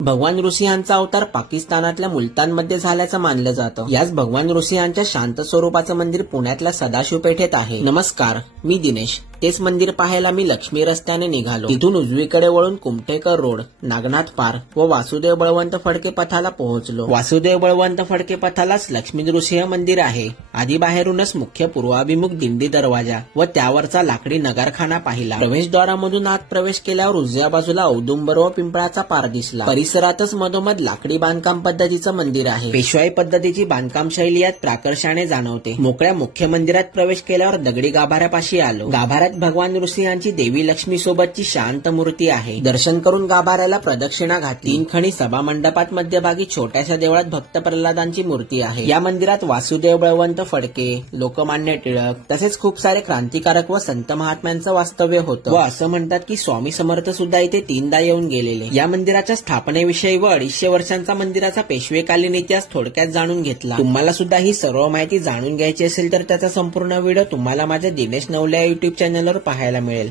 भगवान ऋषी यांचा अवतार पाकिस्तानातल्या मुलतानमध्ये झाल्याचं मानलं जातं। याच भगवान ऋषी यांच्या शांत स्वरूपाचं मंदिर पुण्यातल्या सदाशिव पेठेत आहे। नमस्कार, मी दिनेश। तेच मंदिर पाहायला मी लक्ष्मी रस्त्याने निघालो। तिथून उजवीकडे वळून कुमठेकर रोड, नागनाथ पार्क व वासुदेव बळवंत फडके पथाला पोहोचलो। वासुदेव बळवंत फडके पथालाच लक्ष्मी नृसिंह मंदिर आहे। आधी बाहेरूनच मुख्य पूर्वाभिमुख दिंडी दरवाजा व त्यावरचा लाकडी नगारखाना पाहिला। प्रवेशद्वारामधून आत प्रवेश केल्यावर उजव्या बाजूला औदुंबर व पिंपळाचा पार दिसला। परिसरातच मधोमध लाकडी बांधकाम पद्धतीचं मंदिर आहे। पेशवाई पद्धतीची बांधकाम शैली यात प्राकर्षाने जाणवते। मोकळ्या मुख्य मंदिरात प्रवेश केल्यावर दगडी गाभाऱ्यापाशी आलो। गाभाऱ्यात भगवान ऋषी यांची देवी लक्ष्मी सोबतची शांत मूर्ती आहे। दर्शन करून गाभाऱ्याला प्रदक्षिणा घातली। 3 खणी सभा मंडपात मध्यभागी छोट्याशा देवळात भक्त प्रल्हादांची मूर्ती आहे। या मंदिरात वासुदेव बळवंत फडके, लोकमान्य टिळक तसेच खूप सारे क्रांतिकारक व संत महात्म्यांचं वास्तव्य होतं व असं म्हणतात की स्वामी समर्थ सुद्धा इथे 3दा येऊन गेलेले। या मंदिराच्या स्थापनेविषयी व 250 वर्षांचा मंदिराचा पेशवेकालीन इतिहास थोडक्यात जाणून घेतला। तुम्हाला सुद्धा ही सर्व माहिती जाणून घ्यायची असेल तर त्याचा संपूर्ण व्हिडिओ तुम्हाला माझ्या दिनेश नवले युट्यूब चॅनलवर पाहायला मिळेल।